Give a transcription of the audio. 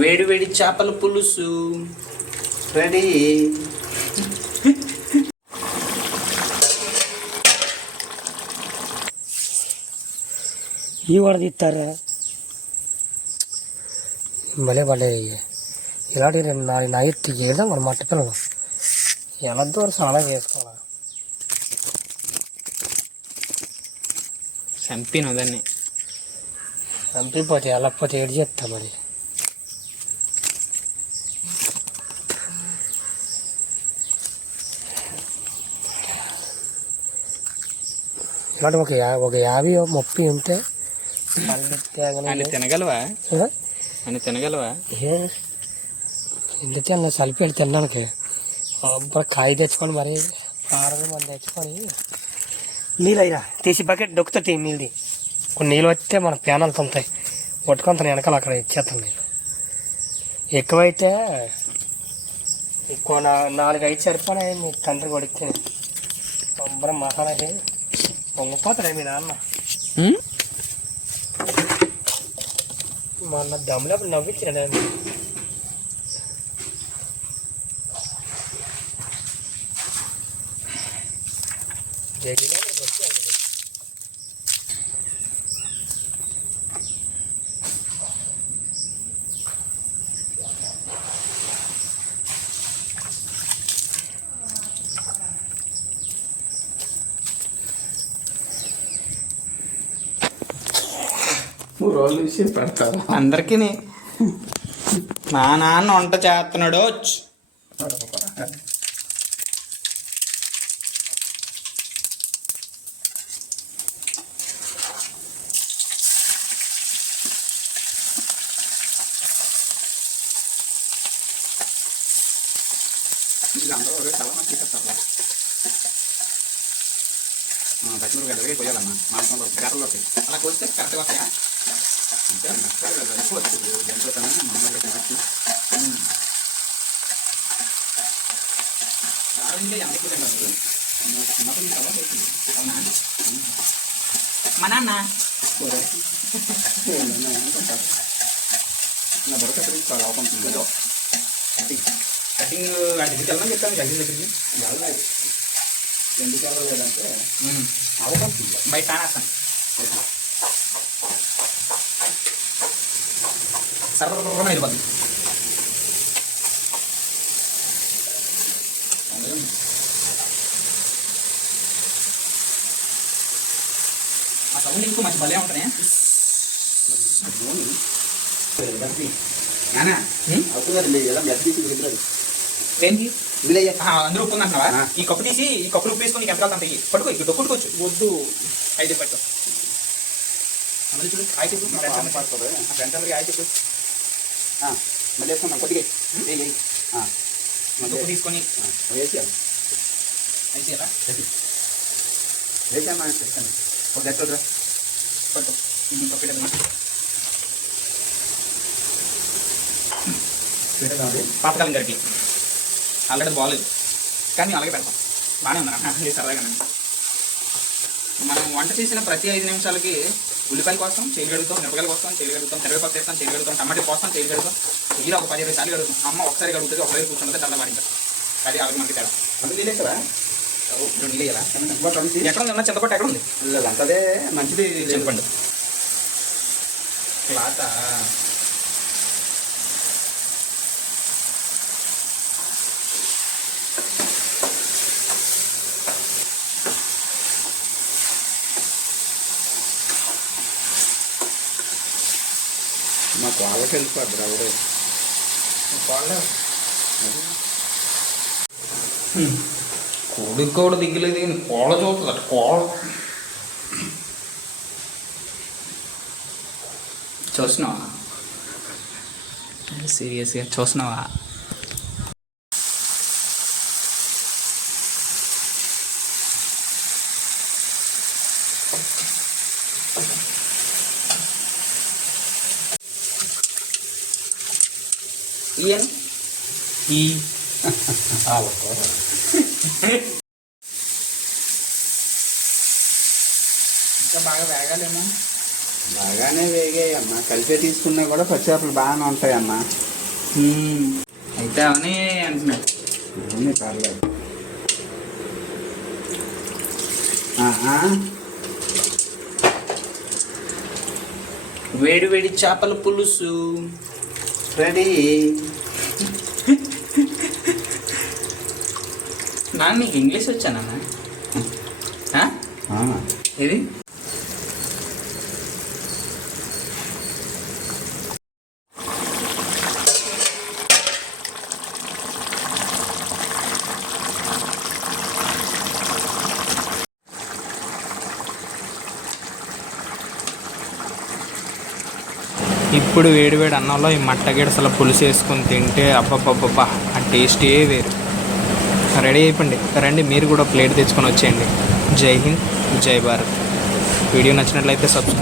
వేడి వేడి చేపల పులుసు రెడీ. ఇవి కూడా తీస్తారా భలే పడ్డాయి. ఇలాంటి 2-4 నైట్ చేయడం మన మట్టి పిల్లలు ఎలా దూరం స్నానం చేసుకోవాలి. చంపిన దాన్ని చంపిపోతే వెళ్ళకపోతే ఏడు చేస్తా మరి. ఇలాంటి ఒక 50-30 ఉంటే అని తినగలవా? అని తినగలవా? ఎందుకు అలా సలిపేడు తినడానికి కాయ తెచ్చుకొని మరి 6 మంది తెచ్చుకొని నీళ్ళు అయినా తీసి బకెట్ దొక్కుతాయి. నీళ్ళది కొన్ని నీళ్ళు వస్తే మన ప్యానాలు తొంతాయి కొట్టుకొని వెనకాల అక్కడ ఇచ్చేస్తాను నేను. ఎక్కువైతే ఎక్కువ 4-5 సరిపోయి మీ తండ్రి కొడితే శుభ్రం మసాలా పొంగిపోతాడే మీ నాన్న. మొన్న దమ్ములో నవ్వించాడు. రోజులు విషయం పెడతారు అందరికీ. మా నాన్న వంట చేస్తున్నాడు. పచ్చిమిరపకాయలు పోయాలమ్మా మాంసంలో గర్రలోకి అలా కోస్తే కరెక్ట్గా వస్తాయా? అంతే మా నాన్న కటింగ్ దగ్గరికి వెళ్ళడం చెప్తాను. జల్దీ దగ్గరికి ఎందుకు వెళ్ళలేదంటే బయట తానేస్తాను. సర్వప్రభుత్వం వెళ్ళిపోతుంది. ఆ సౌండ్ ఇంకో మంచి భలే ఉంటాయి. ఏంటి అందరూ ఉప్పు అంటున్నావా? ఈ కప్పు తీసి ఈ కప్పులు ఉప్పు వేసుకొని ఎంత అంత పట్టుకో. ఇక్కడ కొట్టుకోవచ్చు. వద్దు అయితే పట్టు. అందరూ ఆయి చెప్పు ఫ్రెండ్స్ అందరికి ఆయి చెప్పు. మళ్ళీ వేసుకున్నాం కొద్దిగా ఉప్పు తీసుకొని వేసేయాలి. వేసేయాలా? వేసామా చేస్తాను. ఒక గట్టు పట్టు పాతకాలం గడికి ఆల్రెడీ బాగలేదు కానీ అలాగే పెడతాం. బాగానే ఉన్నా సరదాగా. మనం వంట చేసిన ప్రతి 5 నిమిషాలకి ఉల్లిపాయల కోసం చేయలు గడుగుతాం, మిరపకాయల కోసం చేయలు గడుగుతాం, కరివేపాకు చేస్తాం చేయలు గడుగుతాం, టమాటో కోసం చేయలు గడుగుతాం. ఇలా ఒక 10-20 సార్లు గడుగుతాం. అమ్మ ఒకసారి గడుగుతుంది, ఒకసారి కూర్చుంటే చల్ల మారింది. అది అలాగే మనకి తేడా. నీళ్ళు వేసావా? 2 నీళ్ళు వేయాలా? ఎక్కడ ఉంది? చింతపండు ఎక్కడ ఉంది? అంతదే మంచిది చింతపండు. క్లాత మా కోళ్ళకి వెళ్ళిపోద్దు ఎవరు కోడి కూడా దిగలేదు కానీ కోళ్ళ చూస్తుంది అట. కోళ్ళ చూస్తున్నావా? సీరియస్గా చూస్తున్నావా? Iyan. ఇంకా బాగా వేగాలేమో. బాగానే వేగాయి అన్న, కలిపే తీసుకున్నా కూడా పచ్చి చేపలు బాగానే ఉంటాయి అన్న. అయితే అవన్నీ అంటున్నాడు. ఇవన్నీ పర్లేదు. ఆహా. వేడి వేడి చేపల పులుసు రెడీ. నాన్న నీకు ఇంగ్లీష్ వచ్చానన్నా? ఇది ఇప్పుడు వేడివేడి అన్నంలో ఈ మట్టగిడసల పులుసు వేసుకొని తింటే అబ్బబ్బబ్బబ్బా ఆ టేస్టే వేరు. రెడీ అయిపోండి, రండి మీరు కూడా ప్లేట్ తెచ్చుకొని వచ్చేయండి. జై హింద్, జై భారత్. వీడియో నచ్చినట్లయితే సబ్స్క్రైబ్.